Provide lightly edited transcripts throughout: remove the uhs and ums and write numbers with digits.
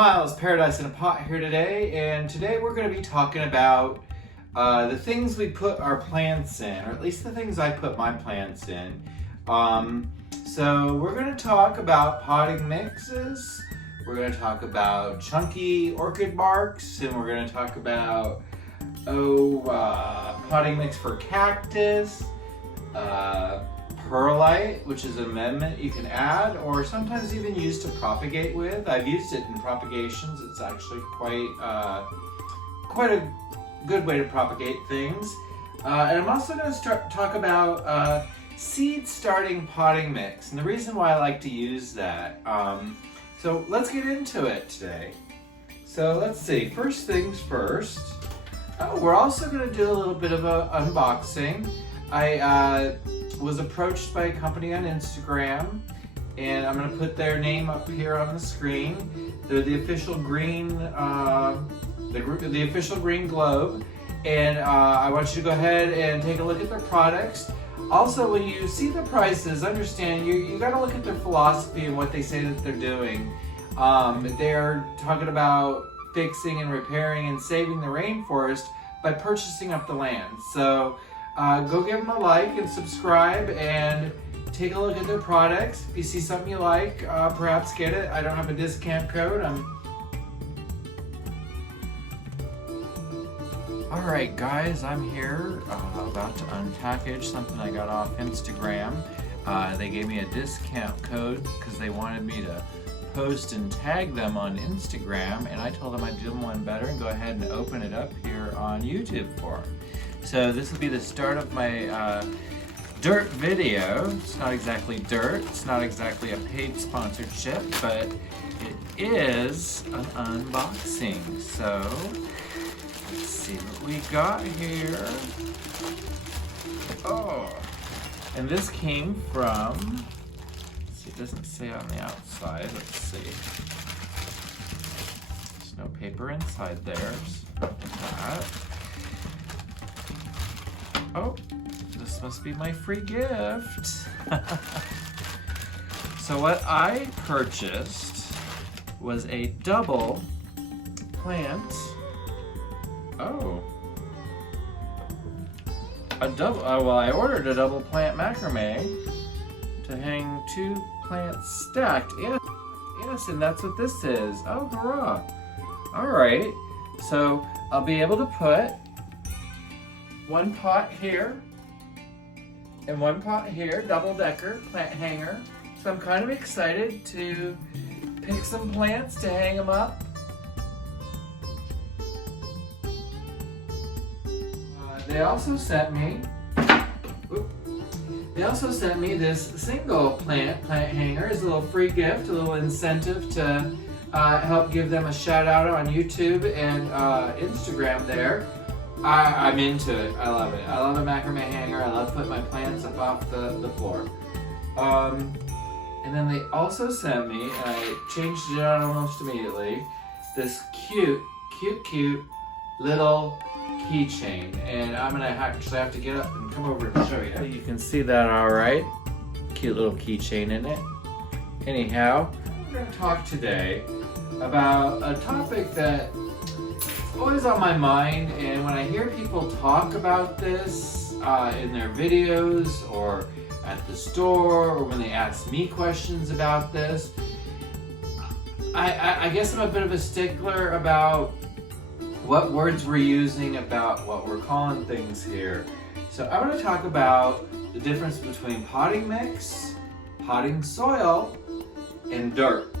Smiles, Paradise in a Pot here today, and today we're going to be talking about the things we put our plants in, or at least the things I put my plants in. So we're going to talk about potting mixes, we're going to talk about chunky orchid barks, and we're going to talk about potting mix for cactus, perlite, which is an amendment you can add or sometimes even use to propagate with. I've used it in propagations. It's actually quite a good way to propagate things. And I'm also going to talk about seed starting potting mix and the reason why I like to use that. So let's get into it today. So let's see, first things first. We're also going to do a little bit of an unboxing. I was approached by a company on Instagram, and I'm going to put their name up here on the screen. They're the official green, the official green globe, and I want you to go ahead and take a look at their products. Also, when you see the prices, understand you got to look at their philosophy and what they say that they're doing. They're talking about fixing and repairing and saving the rainforest by purchasing up the land. So go give them a like and subscribe and take a look at their products. If you see something you like, perhaps get it. I don't have a discount code. Alright guys, I'm here about to unpackage something I got off Instagram. They gave me a discount code because they wanted me to post and tag them on Instagram, and I told them I'd do them one better and go ahead and open it up here on YouTube for them. So this will be the start of my dirt video. It's not exactly dirt, it's not exactly a paid sponsorship, but it is an unboxing. So let's see what we got here. Oh, and this came from, it doesn't say on the outside. Let's see. There's no paper inside there. Just that. Oh, this must be my free gift. So what I purchased was a double plant. Oh. Well, I ordered a double plant macrame to hang two plants stacked. Yes, and that's what this is. Oh, hurrah. All right, so I'll be able to put one pot here and one pot here, double-decker plant hanger. So I'm kind of excited to pick some plants to hang them up. They also sent me this single plant hanger as a little free gift, a little incentive to help give them a shout out on YouTube and Instagram there. I'm into it. I love it. I love a macrame hanger. I love putting my plants up off the floor. And then they also sent me, and I changed it out almost immediately, this cute little keychain, and I'm gonna actually have to get up and come over and show you. You can see that all right. Cute little keychain in it. Anyhow, we're gonna talk today about a topic that is always on my mind, and when I hear people talk about this in their videos or at the store, or when they ask me questions about this, I guess I'm a bit of a stickler about what words we're using, about what we're calling things here. So I want to talk about the difference between potting mix, potting soil, and dirt,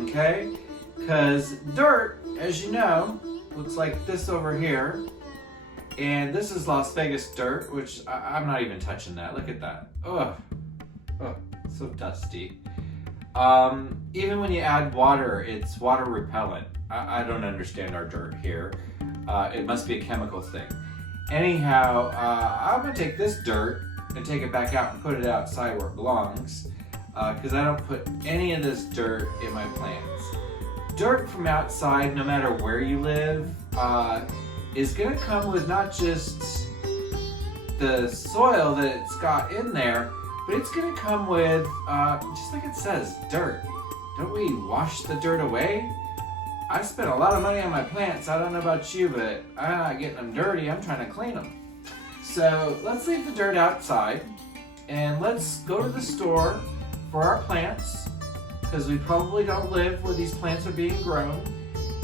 okay? Because dirt, as you know, looks like this over here, and this is Las Vegas dirt, which I'm not even touching that. Look at that. Ugh, so dusty. Even when you add water, it's water repellent. I don't understand our dirt here. It must be a chemical thing. Anyhow, I'm gonna take this dirt and take it back out and put it outside where it belongs, because I don't put any of this dirt in my plants. Dirt from outside, no matter where you live, is gonna come with not just the soil that it's got in there, but it's gonna come with, just like it says, dirt. Don't we wash the dirt away? I spent a lot of money on my plants. I don't know about you, but I'm not getting them dirty. I'm trying to clean them. So let's leave the dirt outside and let's go to the store for our plants, because we probably don't live where these plants are being grown.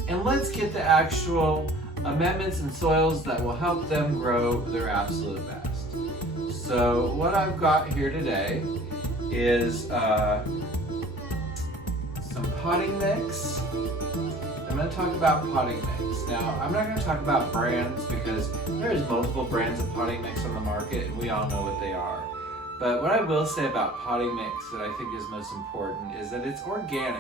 And let's get the actual amendments and soils that will help them grow their absolute best. So what I've got here today is some potting mix. I'm going to talk about potting mix. Now, I'm not going to talk about brands because there's multiple brands of potting mix on the market and we all know what they are. But what I will say about potting mix that I think is most important is that it's organics.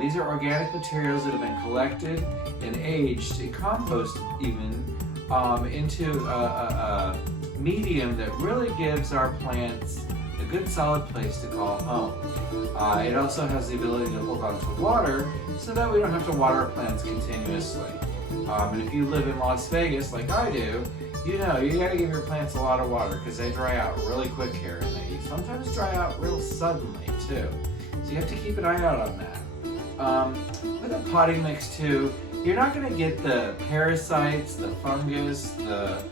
These are organic materials that have been collected and aged and composted even into a medium that really gives our plants a good solid place to call home. It also has the ability to hold on to water so that we don't have to water our plants continuously. And if you live in Las Vegas like I do, you know you gotta give your plants a lot of water because they dry out really quick here and they sometimes dry out real suddenly too. So you have to keep an eye out on that. With a potting mix too, you're not gonna get the parasites, the fungus, the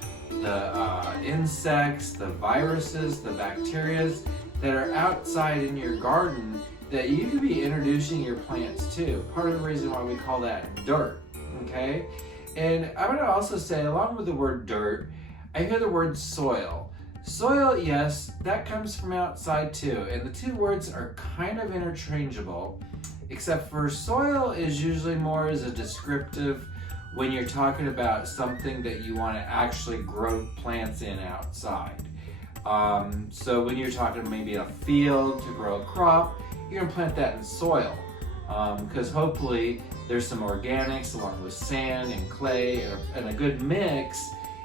insects, the viruses, the bacterias that are outside in your garden that you could be introducing your plants to. Part of the reason why we call that dirt, okay? And I'm going to also say, along with the word dirt, I hear the word soil. Soil, yes, that comes from outside too, and the two words are kind of interchangeable, except for soil is usually more as a descriptive when you're talking about something that you want to actually grow plants in outside. So when you're talking maybe a field to grow a crop, you're going to plant that in soil because hopefully there's some organics along with sand and clay and a good mix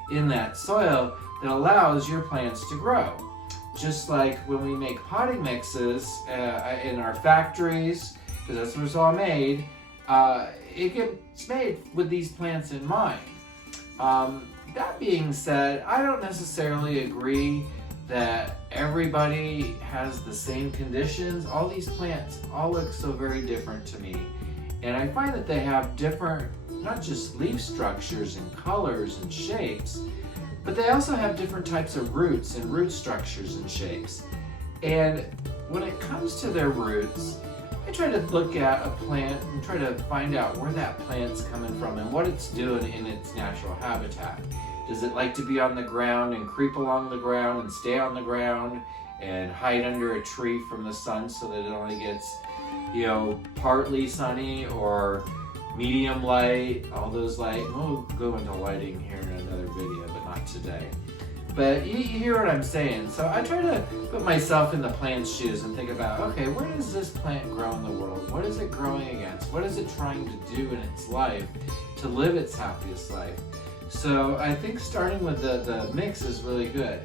in that soil that allows your plants to grow. Just like when we make potting mixes in our factories, because that's where it's all made, it gets made with these plants in mind. That being said, I don't necessarily agree that everybody has the same conditions. All these plants all look so very different to me. And I find that they have different, not just leaf structures and colors and shapes, but they also have different types of roots and root structures and shapes. And when it comes to their roots, I try to look at a plant and try to find out where that plant's coming from and what it's doing in its natural habitat. Does it like to be on the ground and creep along the ground and stay on the ground and hide under a tree from the sun so that it only gets, partly sunny or medium light, all those light? We'll go into lighting here in another video, but not today. But you hear what I'm saying. So I try to put myself in the plant's shoes and think about, okay, where does this plant grow in the world? What is it growing against? What is it trying to do in its life to live its happiest life? So I think starting with the mix is really good.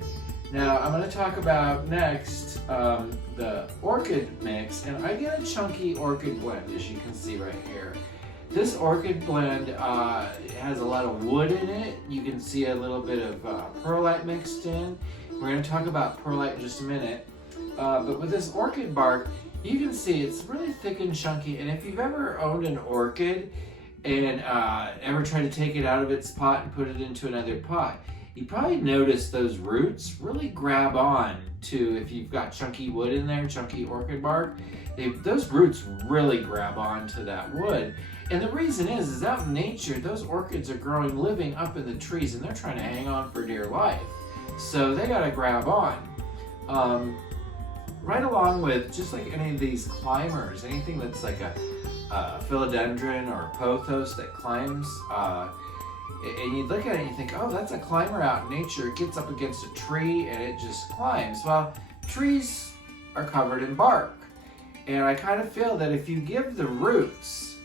Now I'm going to talk about next the Orchid mix, and I get a chunky Orchid blend, as you can see right here. This Orchid blend has a lot of wood in it. You can see a little bit of perlite mixed in. We're going to talk about perlite in just a minute. But with this Orchid bark, you can see it's really thick and chunky. And if you've ever owned an orchid and ever tried to take it out of its pot and put it into another pot, you probably notice those roots really grab on to, if you've got chunky wood in there, chunky orchid bark, those roots really grab on to that wood. And the reason is out in nature, those orchids are growing, living up in the trees, and they're trying to hang on for dear life. So they gotta grab on. Right along with, just like any of these climbers, anything that's like a philodendron or a pothos that climbs, and you look at it and you think, oh, that's a climber out in nature. It gets up against a tree and it just climbs. Well, trees are covered in bark. And I kind of feel that if you give the roots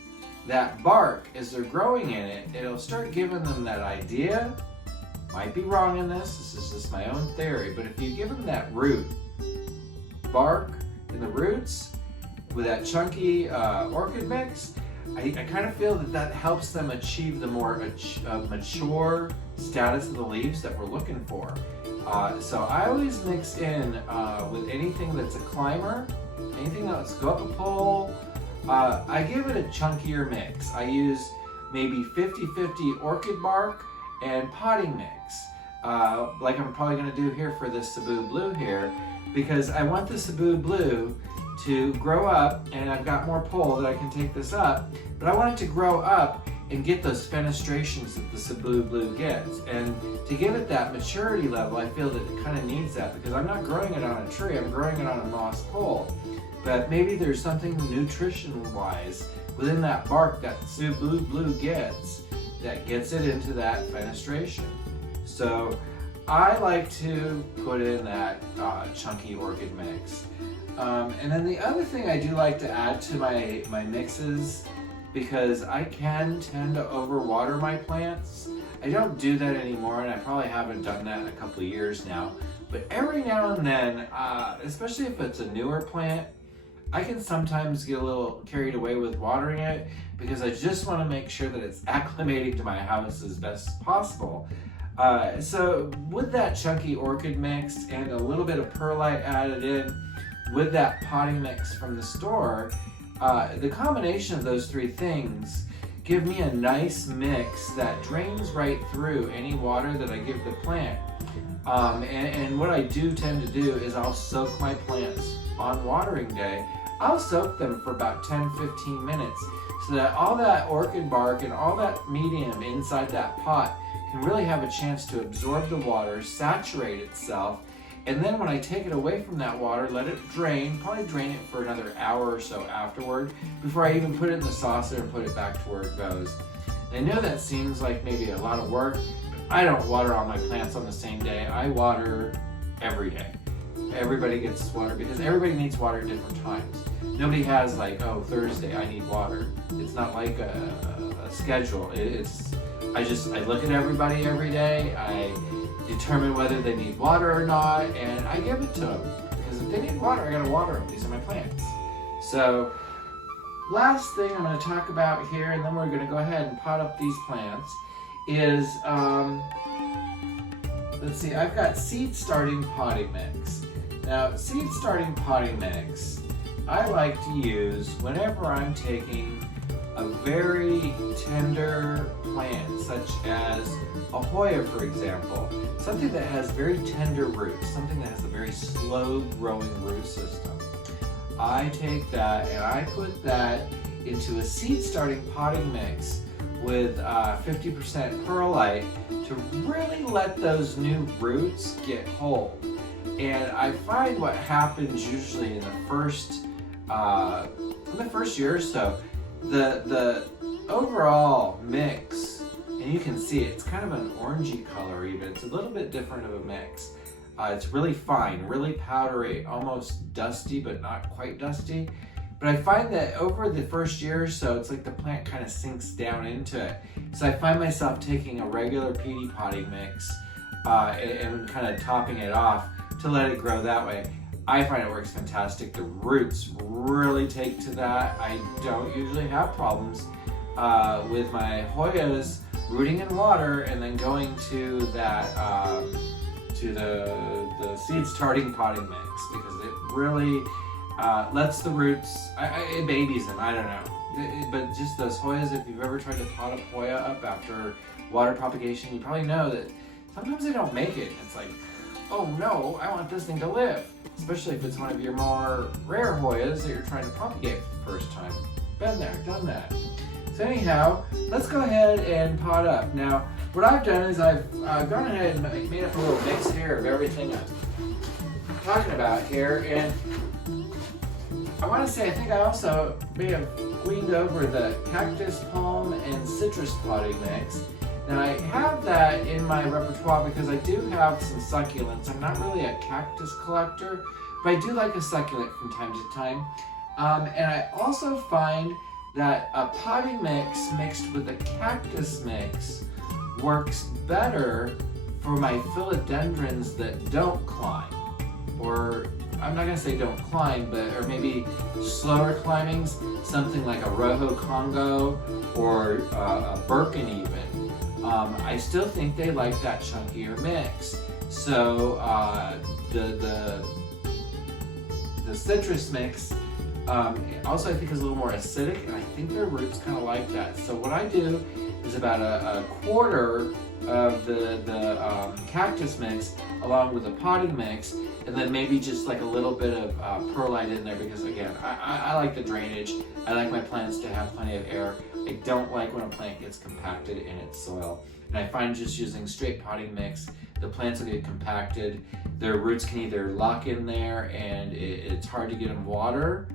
that bark as they're growing in it, it'll start giving them that idea. Might be wrong in this is just my own theory, but if you give them that root, bark in the roots with that chunky orchid mix, I kind of feel that helps them achieve the more mature status of the leaves that we're looking for. So I always mix in with anything that's a climber, anything that's go up a pole, I give it a chunkier mix. I use maybe 50-50 orchid bark and potting mix, like I'm probably going to do here for this Cebu Blue here, because I want the Cebu Blue to grow up, and I've got more pole that I can take this up, but I want it to grow up and get those fenestrations that the Cebu Blue gets. And to give it that maturity level, I feel that it kind of needs that, because I'm not growing it on a tree, I'm growing it on a moss pole. But maybe there's something nutrition-wise within that bark that Cebu Blue gets that gets it into that fenestration. So I like to put in that chunky orchid mix. And then the other thing I do like to add to my mixes, because I can tend to overwater my plants. I don't do that anymore, and I probably haven't done that in a couple of years now. But every now and then, especially if it's a newer plant, I can sometimes get a little carried away with watering it, because I just want to make sure that it's acclimating to my house as best as possible. So with that chunky orchid mix and a little bit of perlite added in with that potting mix from the store, the combination of those three things give me a nice mix that drains right through any water that I give the plant. And what I do tend to do is I'll soak my plants on watering day. I'll soak them for about 10-15 minutes so that all that orchid bark and all that medium inside that pot can really have a chance to absorb the water, saturate itself, and then when I take it away from that water, let it drain, probably drain it for another hour or so afterward before I even put it in the saucer and put it back to where it goes. And I know that seems like maybe a lot of work, but I don't water all my plants on the same day. I water every day. Everybody gets water because everybody needs water at different times. Nobody has like, oh, Thursday I need water. It's not like a schedule. I look at everybody every day. I determine whether they need water or not, and I give it to them. Because if they need water, I gotta water them. These are my plants. So, last thing I'm gonna talk about here, and then we're gonna go ahead and pot up these plants, is, let's see, I've got seed starting potting mix. Now, seed starting potting mix, I like to use whenever I'm taking a very tender plant, such as a Hoya, for example, something that has very tender roots, something that has a very slow growing root system. I take that and I put that into a seed starting potting mix with 50% perlite to really let those new roots get hold. And I find what happens usually in the first year or so, the overall mix, and you can see it's kind of an orangey color even. It's a little bit different of a mix. It's really fine, really powdery, almost dusty, but not quite dusty. But I find that over the first year or so, it's like the plant kind of sinks down into it. So I find myself taking a regular PD potting mix and kind of topping it off to let it grow that way. I find it works fantastic. The roots really take to that. I don't usually have problems with my Hoyas rooting in water and then going to that to the seed starting potting mix, because it really lets the roots, it babies them, I don't know. But just those Hoyas, if you've ever tried to pot a Hoya up after water propagation, you probably know that sometimes they don't make it. It's like, oh no, I want this thing to live. Especially if it's one of your more rare Hoyas that you're trying to propagate for the first time. Been there, done that. So anyhow, let's go ahead and pot up. Now, what I've done is I've gone ahead and made up a little mix here of everything I'm talking about here. And I want to say, I think I also may have gleaned over the cactus, palm, and citrus potting mix. Now I have that in my repertoire because I do have some succulents. I'm not really a cactus collector, but I do like a succulent from time to time. And I also find that a potting mix mixed with a cactus mix works better for my philodendrons that don't climb. Or, I'm not gonna say don't climb, but, or maybe slower climbings, something like a Rojo Congo or a Birkin even. I still think they like that chunkier mix. So the citrus mix Also, I think is a little more acidic, and I think their roots kind of like that. So what I do is about a quarter of the cactus mix along with the potting mix, and then maybe just like a little bit of perlite in there because, again, I like the drainage. I like my plants to have plenty of air. I don't like when a plant gets compacted in its soil. And I find just using straight potting mix, the plants will get compacted. Their roots can either lock in there and it's hard to get them water,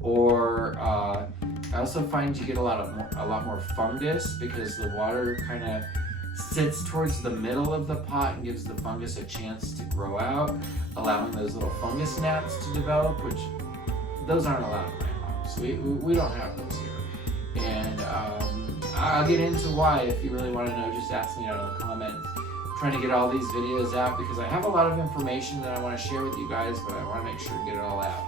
or I also find you get a lot more fungus because the water kind of sits towards the middle of the pot and gives the fungus a chance to grow out, allowing those little fungus gnats to develop, which those aren't allowed in my house. We don't have those here. And I'll get into why if you really want to know. Just ask me down in the comments. I'm trying to get all these videos out because I have a lot of information that I want to share with you guys, but I want to make sure to get it all out.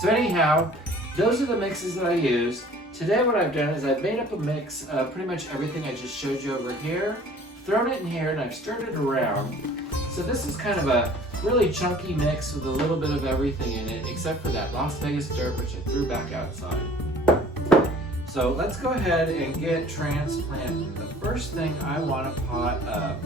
So anyhow, those are the mixes that I use. Today what I've done is I've made up a mix of pretty much everything I just showed you over here, thrown it in here, and I've stirred it around. So this is kind of a really chunky mix with a little bit of everything in it, except for that Las Vegas dirt, which I threw back outside. So let's go ahead and get transplanting. The first thing I want to pot up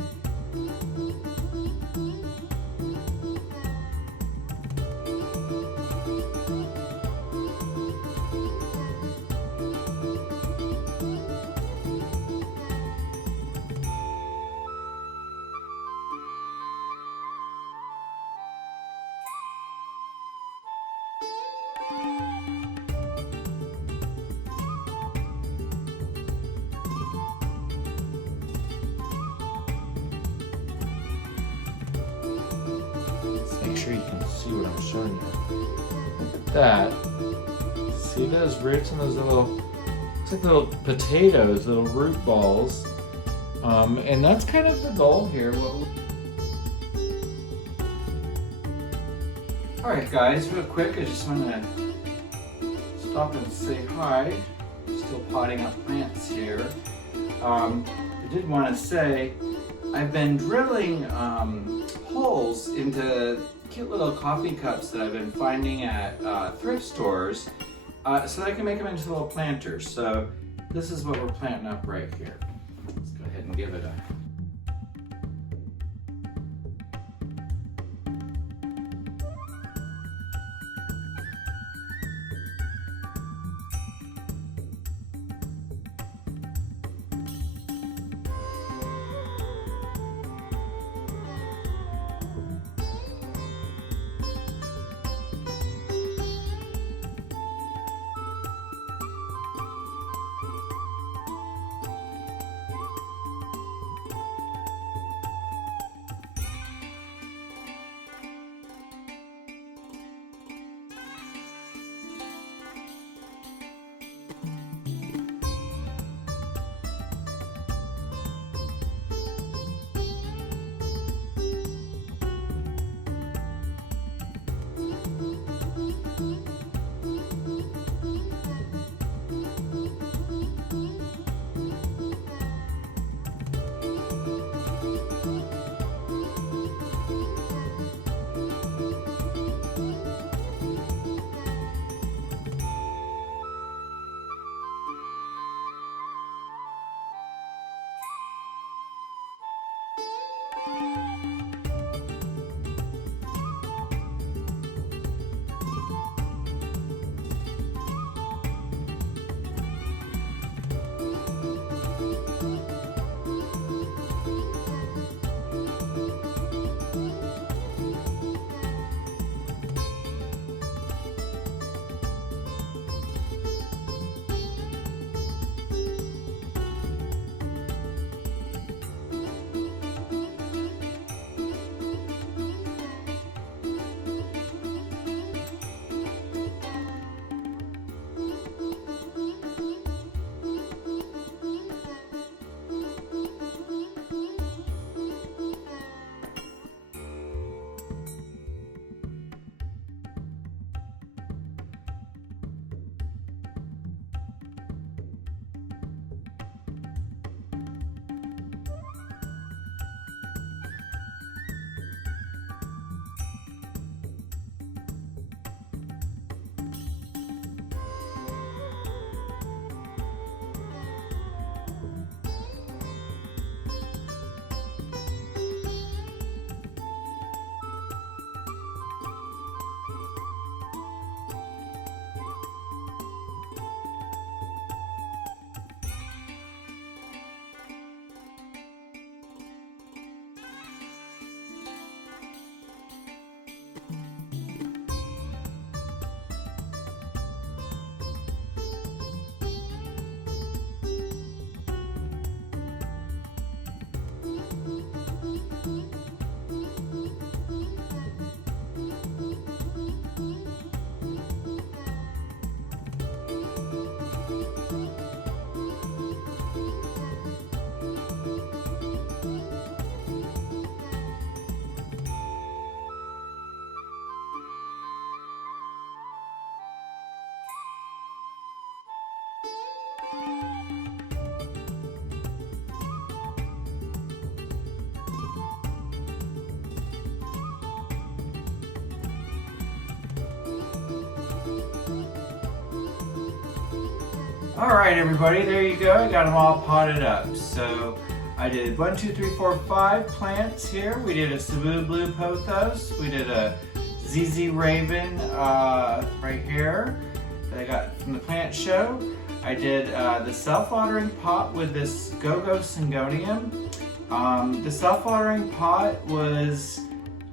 make sure you can see what I'm showing you. Look at that. See those roots and those little, it's like little potatoes, little root balls. And that's kind of the goal here. Alright guys, real quick, I just want to stop and say hi. Still potting up plants here. I did want to say, I've been drilling holes into cute little coffee cups that I've been finding at thrift stores so that I can make them into little planters. So this is what we're planting up right here. Let's go ahead and give it a All right, everybody, there you go. I got them all potted up. So I did 1, 2, 3, 4, 5 plants here. We did a Cebu Blue Pothos. We did a ZZ Raven right here that I got from the plant show. I did the self-watering pot with this Go-Go Syngonium. The self-watering pot was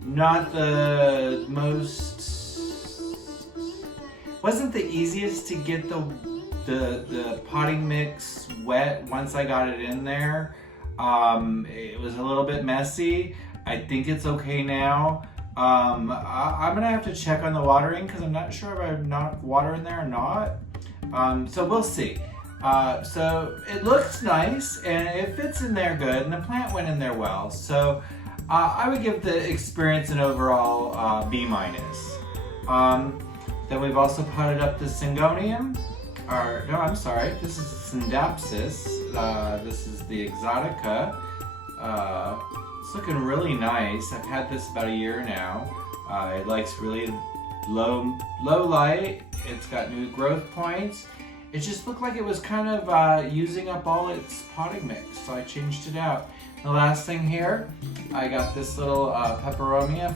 not the wasn't the easiest to get the potting mix wet once I got it in there. It was a little bit messy. I think it's okay now. I'm gonna have to check on the watering because I'm not sure if I have not water in there or not. So we'll see. So it looks nice and it fits in there good, and the plant went in there well. So I would give the experience an overall B-. Then we've also potted up the Syngonium. No, I'm sorry, this is Synthapsis. This is the Exotica. It's looking really nice. I've had this about a year now. It likes really low light. It's got new growth points. It just looked like it was kind of using up all its potting mix, so I changed it out. The last thing here, I got this little peperomia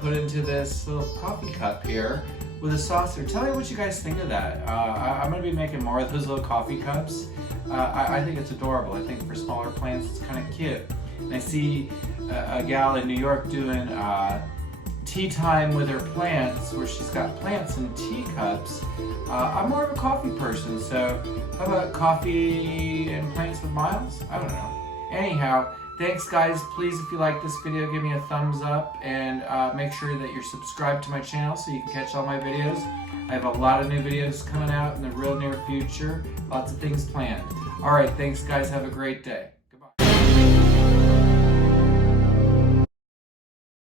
put into this little coffee cup here with a saucer. Tell me what you guys think of that. I'm going to be making more of those little coffee cups. I think it's adorable. I think for smaller plants it's kind of cute. And I see a gal in New York doing tea time with her plants, where she's got plants in teacups. I'm more of a coffee person, so how about coffee and plants with Miles? I don't know. Anyhow, thanks guys. Please, if you like this video, give me a thumbs up, and make sure that you're subscribed to my channel so you can catch all my videos. I have a lot of new videos coming out in the real near future. Lots of things planned. All right, thanks guys. Have a great day.